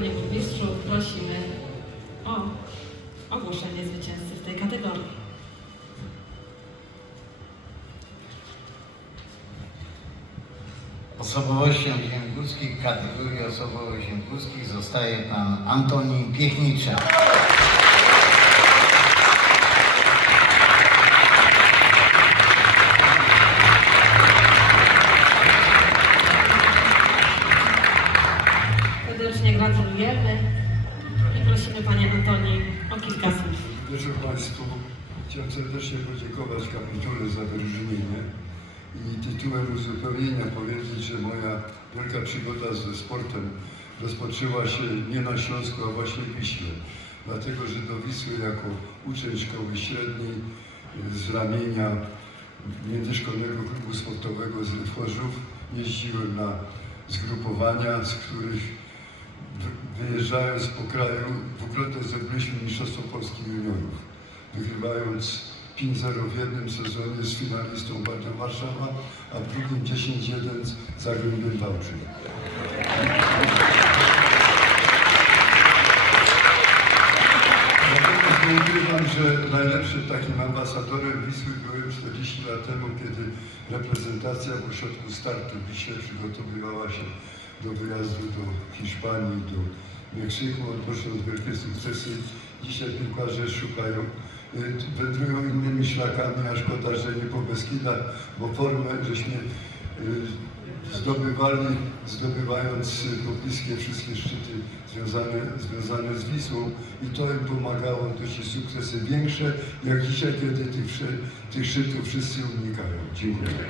Panie Burmistrzu, prosimy o ogłoszenie zwycięzcy w tej kategorii. Osobowością ziemguskich, kategorii osobowości ziemguskich zostaje pan Antoni Piechniczak. Gratulujemy i prosimy Panie Antoni o kilka słów. Wieczór Państwu. Chciałem serdecznie podziękować kapitule za wyróżnienie i tytułem uzupełnienia powiedzieć, że moja wielka przygoda ze sportem rozpoczęła się nie na Śląsku, a właśnie w Wiśle. Dlatego, że do Wisły jako uczeń szkoły średniej z ramienia Międzyszkolnego Klubu Sportowego z Chorzów jeździłem na zgrupowania, z których wyjeżdżając po kraju, dwukrotnie zdobyliśmy Mistrzostwo Polski Juniorów, wygrywając 5-0 w jednym sezonie z finalistą Bardą Warszawa, a w drugim 10-1 z Zagłębiem nie ukrywam, że najlepszym takim ambasadorem Wisły byłem 40 lat temu, kiedy reprezentacja w ośrodku startu Wiśle przygotowywała się do wyjazdu do Hiszpanii, do Meksyku, odnosząc wielkie sukcesy. Dzisiaj piłkarze szukają, y, wędrują innymi szlakami, a szkoda, że nie po Beskidach, bo formę żeśmy y, zdobywali, zdobywając pobliskie wszystkie szczyty związane, związane z Wisłą i to im pomagało odnosić sukcesy większe, jak dzisiaj, kiedy tych, tych szczytów wszyscy unikają. Dziękuję.